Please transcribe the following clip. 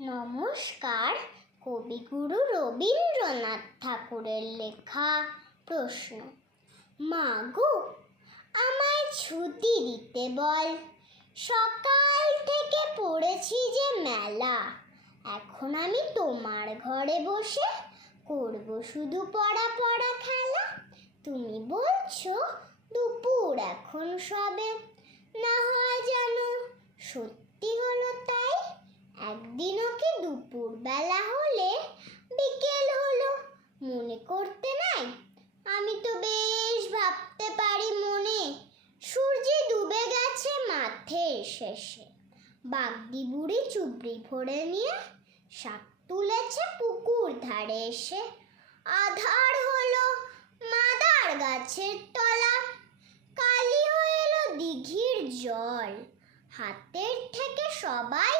নমস্কার। কবিগুরু রবীন্দ্রনাথ ঠাকুরের লেখা প্রশ্ন। মা গো আমায় ছুটি দিতে বল। সকাল থেকে পড়েছি যে মেলা। এখন আমি তোমার ঘরে বসে করব শুধু পড়া পড়া খেলা। তুমি বলছো দুপুর এখন সবে। না হয় যেন সত্যি একদিনও কি দুপুর বেলা হলে বিকেল হলো। মনে করতে নাই? আমি তো বেশ ভাবতে পারি মনে। সূর্যে ডুবে গেছে মাঠের শেষে। বাগদি বুড়ি চুবড়ি ভরে নিয়ে শাক তুলেছে পুকুর ধারে এসে। আধার হলো মাদার গাছের তলা। কালি হয়ে এলো দিঘির জল। হাতের থেকে সবাই